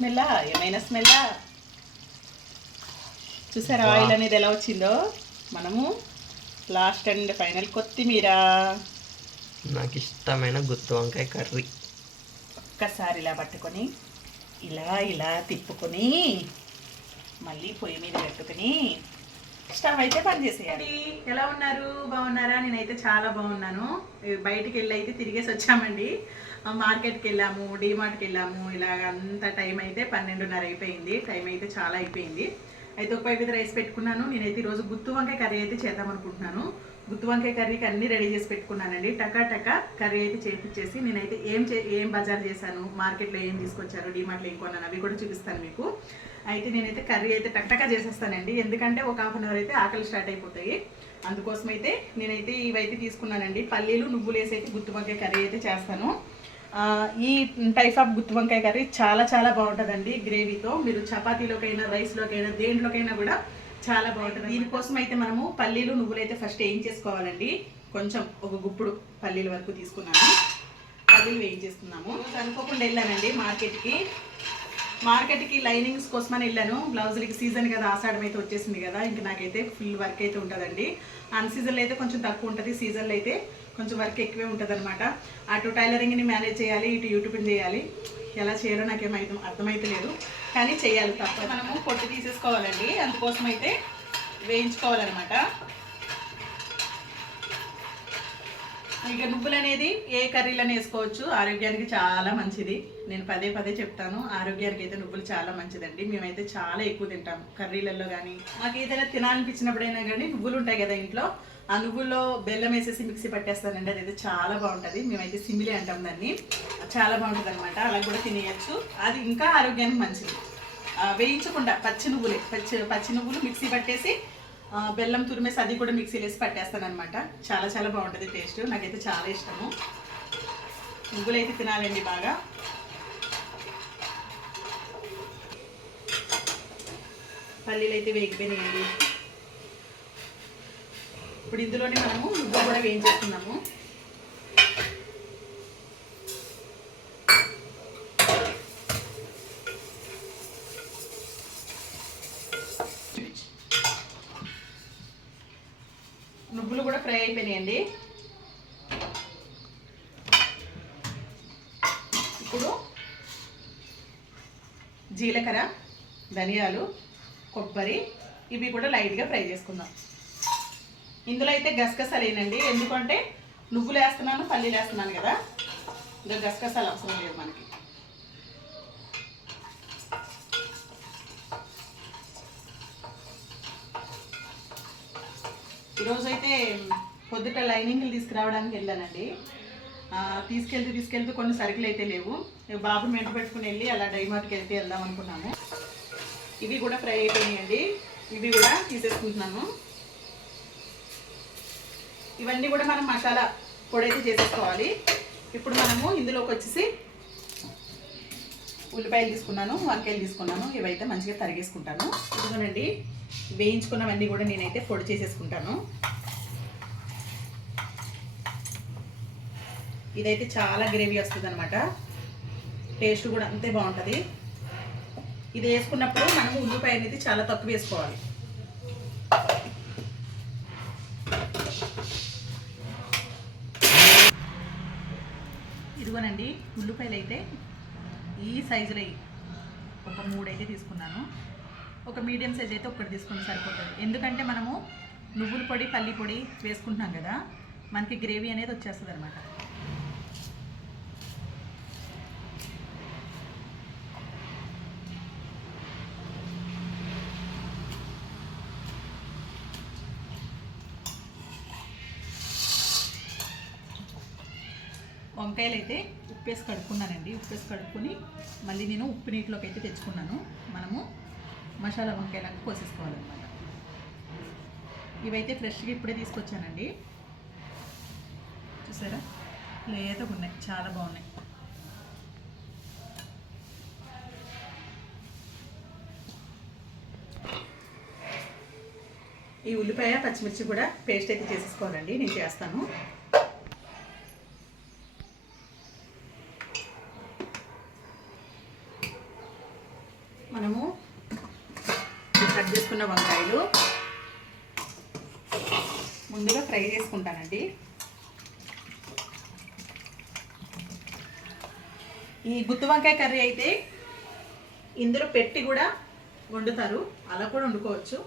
స్మెల్లా? ఏమైనా స్మెల్లా? చూసారా ఆయిల్ అనేది ఎలా వచ్చిందో? మనము లాస్ట్ అండ్ ఫైనల్ కొత్తిమీర. నాకు ఇష్టమైన గుత్తి వంకాయ కర్రీ. ఒక్కసారి ఇలా పట్టుకొని ఇలా ఇలా తిప్పుకొని మళ్ళీ పొయ్యి మీద పెట్టుకొని స్టవ్ అయితే పని చేసేయాలి ఎలా ఉన్నారు? బాగున్నారా? నేనైతే చాలా బాగున్నాను. బయటికి వెళ్ళి అయితే తిరిగేసి వచ్చామండి. మార్కెట్కి వెళ్ళాము డీమార్ట్కి వెళ్ళాము ఇలాగ అంత టైం అయితే పన్నెండున్నర అయిపోయింది. టైం అయితే చాలా అయిపోయింది. అయితే ఒక పైపు రైస్ పెట్టుకున్నాను. నేనైతే ఈరోజు గుత్తు వంకాయ కర్రీ అయితే చేద్దాం అనుకుంటున్నాను. గుత్తి వంకాయ కర్రీకి అన్ని రెడీ చేసి పెట్టుకున్నానండి. టకా టకా కర్రీ అయితే చేపించేసి నేనైతే ఏం చే ఏం బజార్ చేశాను మార్కెట్లో ఏం తీసుకొచ్చారు డిమార్ట్లో ఏం కొన్నాను అవి కూడా చూపిస్తాను మీకు. అయితే నేనైతే కర్రీ అయితే టక్టకా చేసేస్తానండి. ఎందుకంటే ఒక హాఫ్ అన్ అవర్ అయితే ఆకలి స్టార్ట్ అయిపోతాయి. అందుకోసమైతే నేనైతే ఇవైతే తీసుకున్నానండి. పల్లీలు నువ్వులు వేసి అయితే గుత్తి వంకాయ కర్రీ అయితే చేస్తాను. ఈ టైప్ ఆఫ్ గుత్తి వంకాయ కర్రీ చాలా చాలా బాగుంటుందండి గ్రేవీతో. మీరు చపాతీలోకైనా రైస్లోకైనా దేంట్లోకైనా కూడా చాలా బాగుంటుంది. దీనికోసం అయితే మనము పల్లీలు నువ్వులు అయితే ఫస్ట్ ఏం చేసుకోవాలండి? కొంచెం ఒక గుప్పుడు పల్లీల వరకు తీసుకున్నాను. పల్లీలు వేయించేస్తున్నాము అనుకోకుండా వెళ్ళానండి మార్కెట్కి. మార్కెట్కి లైనింగ్స్ కోసమని వెళ్ళాను. బ్లౌజులకి సీజన్ కదా ఆషాఢం అయితే వచ్చేసింది కదా ఇంక నాకైతే ఫుల్ వర్క్ అయితే ఉంటుందండి. అన్ సీజన్లో అయితే కొంచెం తక్కువ ఉంటుంది. సీజన్లో అయితే కొంచెం వర్క్ ఎక్కువే ఉంటుంది అనమాట అటు టైలరింగ్ని మేనేజ్ చేయాలి ఇటు యూట్యూబ్ని చేయాలి. ఎలా చేయాలో నాకేమైతే అర్థమైతలేదు. కానీ చేయాలి తప్ప మనము పొట్టు తీసేసుకోవాలండి. అందుకోసం అయితే వేయించుకోవాలన్నమాట. ఇక నువ్వులు అనేది ఏ కర్రీలను వేసుకోవచ్చు. ఆరోగ్యానికి చాలా మంచిది. నేను పదే పదే చెప్తాను. ఆరోగ్యానికి అయితే నువ్వులు చాలా మంచిదండి. మేమైతే చాలా ఎక్కువ తింటాము కర్రీలలో కానీ మాకు ఏదైనా తినాలనిపించినప్పుడైనా కానీ నువ్వులు ఉంటాయి కదా ఇంట్లో. ఆ నువ్వుల్లో బెల్లం వేసేసి మిక్సీ పట్టేస్తానండి. అదైతే చాలా బాగుంటుంది. మేమైతే సిమిలి అంటాం దాన్ని. చాలా బాగుంటుంది అనమాట అలా కూడా తినేయచ్చు. అది ఇంకా ఆరోగ్యానికి మంచిది. వేయించకుండా పచ్చి నువ్వులే. పచ్చి పచ్చి నువ్వులు మిక్సీ పట్టేసి బెల్లం తురిమేసి అది కూడా మిక్సీలో వేసి పట్టేస్తాను అనమాట చాలా చాలా బాగుంటుంది టేస్ట్. నాకైతే చాలా ఇష్టము. నువ్వులు అయితే తినాలండి బాగా. పల్లీలు అయితే వేగిపోయినాయండి. ఇప్పుడు ఇందులోనే మనము నువ్వులు కూడా వేయించేస్తున్నాము నువ్వులు కూడా ఫ్రై అయిపోయినాయండి. ఇప్పుడు జీలకర్ర ధనియాలు కొబ్బరి ఇవి కూడా లైట్గా ఫ్రై చేసుకుందాం. ఇందులో అయితే గసగసాలేనండి. ఎందుకంటే నువ్వులు వేస్తున్నాను పల్లీలు వేస్తున్నాను కదా. ఇంకా గసగసాలు అవసరం లేదు మనకి. ఈరోజు అయితే పొద్దుట లైనింగ్లు తీసుకురావడానికి వెళ్ళానండి. తీసుకెళ్తే తీసుకెళ్తూ తీసుకెళ్తూ కొన్ని సరుకులు అయితే లేవు. బాబు బాబుని పెట్టుకుని వెళ్ళి అలా డైమార్ట్కి వెళ్తే వెళ్దాం అనుకున్నాము. ఇవి కూడా ఫ్రై అయిపోయినాయండి. ఇవి కూడా తీసేసుకుంటున్నాను. ఇవన్నీ కూడా మనం మసాలా పొడి అయితే చేసేసుకోవాలి. ఇప్పుడు మనము ఇందులోకి వచ్చేసి ఉల్లిపాయలు తీసుకున్నాను వంకాయలు తీసుకున్నాను. ఇవైతే మంచిగా తరిగేసుకుంటాను. ఇదిగోనండి వేయించుకున్నవన్నీ కూడా నేనైతే పొడి చేసేసుకుంటాను. ఇదైతే చాలా గ్రేవీ వస్తుంది అనమాట టేస్ట్ కూడా అంతే బాగుంటుంది. ఇది వేసుకున్నప్పుడు మనము ఉల్లిపాయ అనేది చాలా తక్కువ వేసుకోవాలి. ఇదిగోనండి ఉల్లిపాయలు అయితే ఈ సైజులో. ఒక మూడు అయితే తీసుకున్నాను. ఒక మీడియం సైజ్ అయితే ఒకటి తీసుకుని సరిపోతుంది. ఎందుకంటే మనము నువ్వుల పొడి పల్లి పొడి వేసుకుంటున్నాం కదా మనకి గ్రేవీ అనేది వచ్చేస్తుంది అనమాట వంకాయలు అయితే ఉప్పేసి కడుక్కున్నానండి. ఉప్పేసి కడుక్కొని మళ్ళీ నేను ఉప్పు నీటిలోకి అయితే తెచ్చుకున్నాను. మనము మసాలా వంకాయలకు కోసేసుకోవాలన్నమాట. ఇవైతే ఫ్రెష్గా ఇప్పుడే తీసుకొచ్చానండి. చూసారా? లేతగా ఉన్నాయి చాలా బాగున్నాయి. ఈ ఉల్లిపాయ పచ్చిమిర్చి కూడా పేస్ట్ అయితే చేసేసుకోవాలండి. నేను చేస్తాను మనము కట్ చేసుకున్న వంకాయలు ముందుగా ఫ్రై చేసుకుంటానండి. ఈ గుత్తి వంకాయ కర్రీ అయితే ఇందులో పెట్టి కూడా వండుతారు. అలా కూడా వండుకోవచ్చు.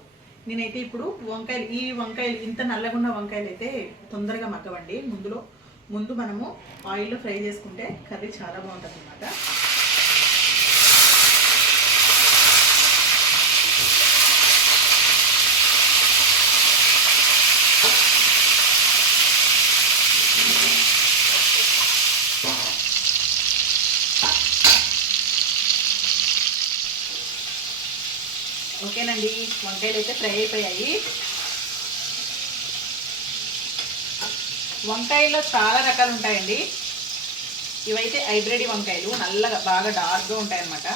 నేనైతే ఇప్పుడు వంకాయలు ఈ వంకాయలు ఇంత నల్లగున్న వంకాయలు అయితే తొందరగా మగ్గవండి. ముందులో ముందు మనము ఆయిల్లో ఫ్రై చేసుకుంటే కర్రీ చాలా బాగుంటుంది అనమాట ఓకేనండి వంకాయలు అయితే ఫ్రై అయిపోయాయి. వంకాయల్లో చాలా రకాలు ఉంటాయండి. ఇవైతే హైబ్రిడ్ వంకాయలు నల్లగా బాగా డార్క్గా ఉంటాయన్నమాట.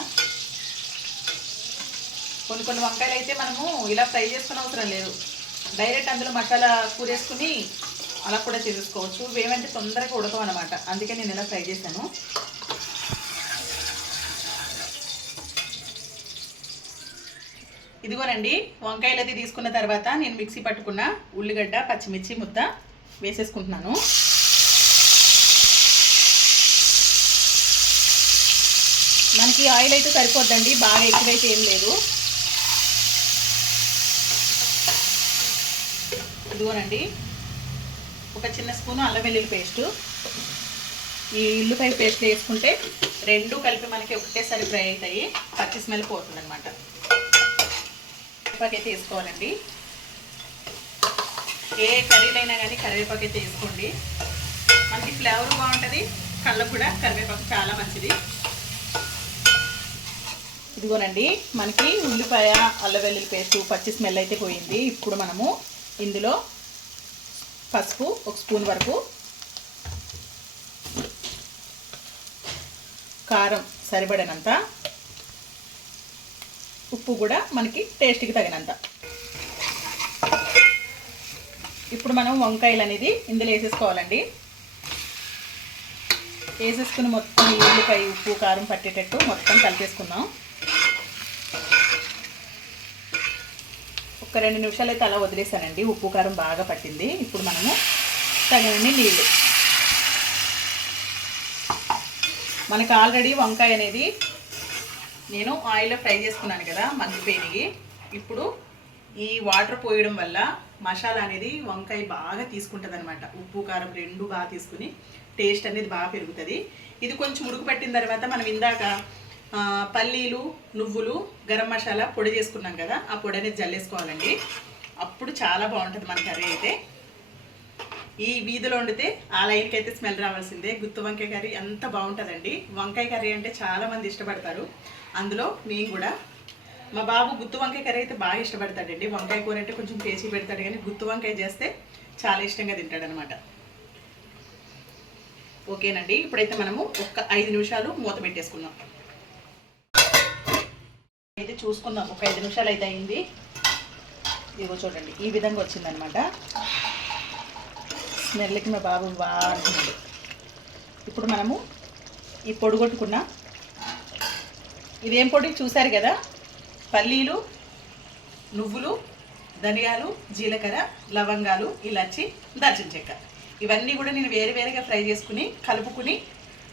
కొన్ని కొన్ని వంకాయలు అయితే మనము ఇలా ఫ్రై చేసుకునే అవసరం లేదు. డైరెక్ట్ అందులో మసాలా కూరేసుకుని అలా కూడా చేసుకోవచ్చు. ఇవేమంటే తొందరగా ఉడకవు అనమాట అందుకే నేను ఇలా ఫ్రై చేశాను. ఇదిగోనండి వంకాయలు అది తీసుకున్న తర్వాత నేను మిక్సీ పట్టుకున్న ఉల్లిగడ్డ పచ్చిమిర్చి ముద్ద వేసేసుకుంటున్నాను. మనకి ఆయిల్ అయితే సరిపోద్దండి బాగా ఎక్కువైతే ఏం లేదు. ఇదిగోనండి ఒక చిన్న స్పూను అల్లం వెల్లుల్లి పేస్టు. ఈ ఉల్లిపాయ పేస్ట్ వేసుకుంటే రెండు కలిపి మనకి ఒకటేసారి ఫ్రై అవుతాయి పచ్చి స్మెల్ పోతుంది అనమాట కరివేపాకు అయితే ఏ కర్రీలైనా కానీ కరివేపాకు అయితే మనకి ఫ్లేవర్ బాగుంటుంది కళ్ళకు కూడా కరివేపాకు చాలా మంచిది. ఇదిగోనండి మనకి ఉల్లిపాయ అల్ల వెల్లుల్లి పేస్ట్ పచ్చి స్మెల్ అయితే పోయింది. ఇప్పుడు మనము ఇందులో పసుపు ఒక స్పూన్ వరకు కారం సరిపడినంత ఉప్పు కూడా మనకి టేస్ట్కి తగినంత. ఇప్పుడు మనం వంకాయలు అనేది ఇందులో వేసేసుకోవాలండి. వేసేసుకుని మొత్తం ఉల్లిపాయ ఉప్పు కారం పట్టేటట్టు మొత్తం కలిపేసుకుందాం. ఒక రెండు నిమిషాలు అయితే అలా వదిలేసానండి. ఉప్పు కారం బాగా పట్టింది. ఇప్పుడు మనము తగినన్ని నీళ్ళు. మనకు ఆల్రెడీ వంకాయ అనేది నేను ఆయిల్లో ఫ్రై చేసుకున్నాను కదా మగ్గిపోయినవి ఇప్పుడు ఈ వాటర్ పోయడం వల్ల మసాలా అనేది వంకాయ బాగా తీసుకుంటుంది అనమాట ఉప్పు కారం రెండు బాగా తీసుకుని టేస్ట్ అనేది బాగా పెరుగుతుంది. ఇది కొంచెం ఉడుకు తర్వాత మనం ఇందాక పల్లీలు నువ్వులు గరం మసాలా పొడి చేసుకున్నాం కదా ఆ పొడి అనేది జల్లేసుకోవాలండి. అప్పుడు చాలా బాగుంటుంది మన కర్రీ అయితే. ఈ వీధిలో వండితే ఆ లైన్కి అయితే స్మెల్ రావాల్సిందే. గుత్తి వంకాయ కర్రీ అంత బాగుంటుందండి. వంకాయ కర్రీ అంటే చాలామంది ఇష్టపడతారు. అందులో మేము కూడా మా బాబు గుత్తి వంకాయ కర్రీ అయితే బాగా ఇష్టపడతాడండి. వంకాయ కూర అంటే కొంచెం పేచి పెడతాడు కానీ గుత్తి వంకాయ చేస్తే చాలా ఇష్టంగా తింటాడనమాట. ఓకేనండి. ఇప్పుడైతే మనము ఒక ఐదు నిమిషాలు మూత పెట్టేసుకున్నాం అయితే చూసుకుందాం. ఒక ఐదు నిమిషాలు అయితే అయింది. ఇదిగో చూడండి. ఈ విధంగా వచ్చిందనమాట. స్మెల్కి మా బాబు బాగా ఇప్పుడు మనము ఈ పొడిగొట్టుకున్న ఇదేం పొడి? చూశారు కదా? పల్లీలు నువ్వులు ధనియాలు జీలకర్ర లవంగాలు ఇలాచి దాల్చిన చెక్క. ఇవన్నీ కూడా నేను వేరు వేరుగా ఫ్రై చేసుకుని కలుపుకుని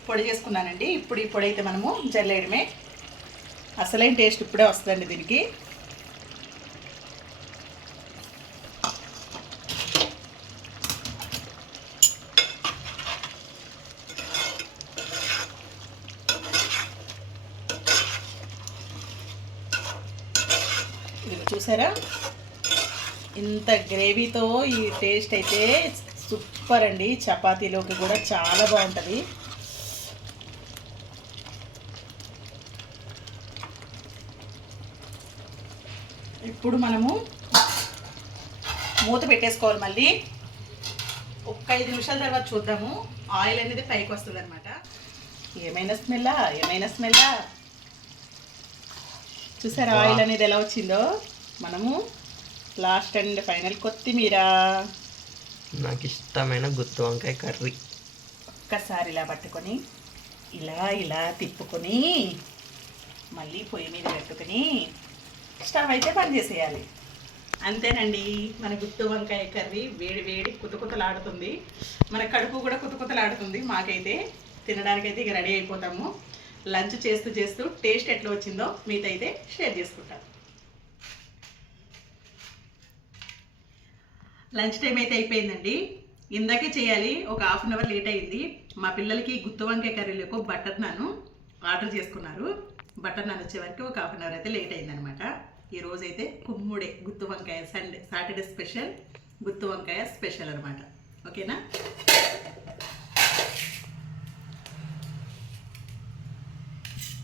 పొడి చేసుకున్నానండి. ఇప్పుడు ఈ పొడి అయితే మనము జల్లేయడమే. అసలైన టేస్ట్ ఇప్పుడే వస్తుందండి దీనికి ఇది చూసారా? ఇంత గ్రేవీతో ఈ టేస్ట్ అయితే సూపర్ అండి. చపాతీలోకి కూడా చాలా బాగుంటుంది. ఇప్పుడు మనము మూత పెట్టేసుకోవాలి మళ్ళీ. ఒక్క ఐదు నిమిషాల తర్వాత చూద్దాము. ఆయిల్ అనేది పైకి వస్తుంది అనమాట ఏమైనా స్మెల్లా? ఏమైనా స్మెల్లా? చూసారా ఆయిల్ అనేది ఎలా వచ్చిందో? మనము లాస్ట్ అండ్ ఫైనల్ కొత్తిమీర. నాకు ఇష్టమైన గుత్తి వంకాయ కర్రీ. ఒక్కసారి ఇలా పట్టుకొని ఇలా ఇలా తిప్పుకొని మళ్ళీ పొయ్యి మీద పెట్టుకుని స్టవ్ అయితే బంద్ చేసేయాలి. అంతేనండి మన గుత్తి వంకాయ కర్రీ వేడి వేడి కుత కుతలాడుతుంది మన కడుపు కూడా కుత కుతలాడుతుంది మాకైతే తినడానికైతే ఇక రెడీ అయిపోతాము. లంచ్ చేస్తూ చేస్తూ టేస్ట్ ఎట్లా వచ్చిందో మీతో అయితే షేర్ చేసుకుంటాను. లంచ్ టైం అయితే అయిపోయిందండి. ఇందాకే చేయాలి ఒక హాఫ్ అన్ అవర్ లేట్ అయింది. మా పిల్లలకి గుత్తి వంకాయ కర్రీలకు బటర్ నాను ఆర్డర్ చేసుకున్నారు. బటర్ నాన్ వచ్చే వరకు ఒక హాఫ్ అన్ అవర్ అయితే లేట్ అయిందనమాట ఈ అయితే కుమ్ముడే గుత్తి వంకాయ సండే సాటర్డే స్పెషల్ గుత్తి వంకాయ స్పెషల్ అనమాట ఓకేనా?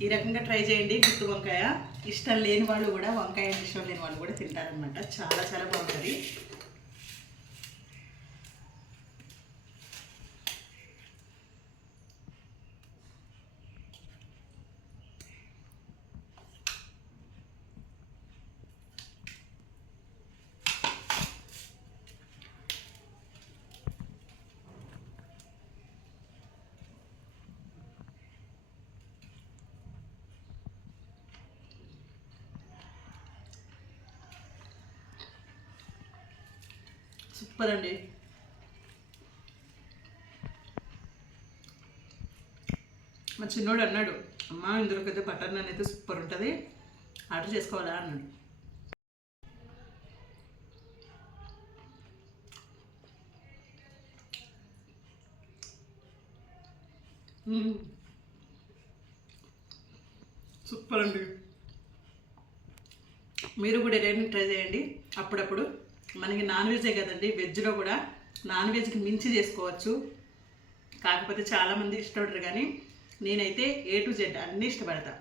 ఈ రకంగా ట్రై చేయండి గుత్తి వంకాయ. ఇష్టం లేని వాళ్ళు కూడా వంకాయ ఇష్టం లేని వాళ్ళు కూడా తింటారనమాట చాలా చాలా బాగుంటుంది. సూపర్ అండి మా చిన్నోడు అన్నాడు అమ్మ ఇందులోకైతే బటర్ నాన్ అయితే సూపర్ ఉంటుంది. ఆర్డర్ చేసుకోవాలా? అన్నాడు. సూపర్ అండి. మీరు కూడా ఏదైనా ట్రై చేయండి. అప్పుడప్పుడు మనకి నాన్ వెజే కదండి వెజ్లో కూడా నాన్ వెజ్కి మించి చేసుకోవచ్చు. కాకపోతే చాలామంది ఇష్టపడరు కానీ నేనైతే ఏ టు జెడ్ అన్నీ ఇష్టపడతా.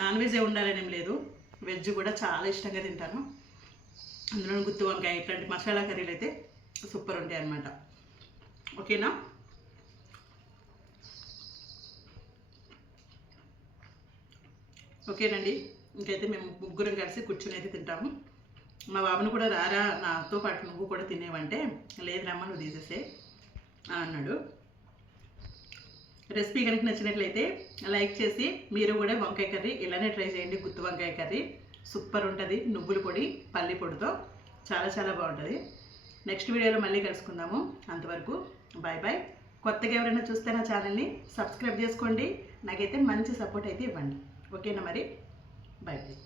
నాన్ వెజే ఉండాలని లేదు వెజ్ కూడా చాలా ఇష్టంగా తింటాను. అందులో గుత్తి వంకాయ ఇట్లాంటి మసాలా కర్రీలు అయితే సూపర్ ఉంటాయి అన్నమాట. ఓకేనా? ఓకేనండి ఇంకైతే మేము ముగ్గురం కలిసి కూర్చొని అయితే తింటాము. మా బాబును కూడా రారా నాతో పాటు నువ్వు కూడా తినేవంటే లేదు రమ్మ నువ్వు తీసేసే అన్నాడు. రెసిపీ కనుక నచ్చినట్లయితే లైక్ చేసి మీరు కూడా వంకాయ కర్రీ ఇలానే ట్రై చేయండి గుత్తి వంకాయ కర్రీ. సూపర్ ఉంటుంది నువ్వుల పొడి పల్లి పొడితో చాలా చాలా బాగుంటుంది. నెక్స్ట్ వీడియోలో మళ్ళీ కలుసుకుందాము. అంతవరకు బాయ్ బాయ్. కొత్తగా ఎవరైనా చూస్తే నా ఛానల్ని సబ్స్క్రైబ్ చేసుకోండి. నాకైతే మంచి సపోర్ట్ అయితే ఇవ్వండి. ఓకేనా మరి? Bye bye.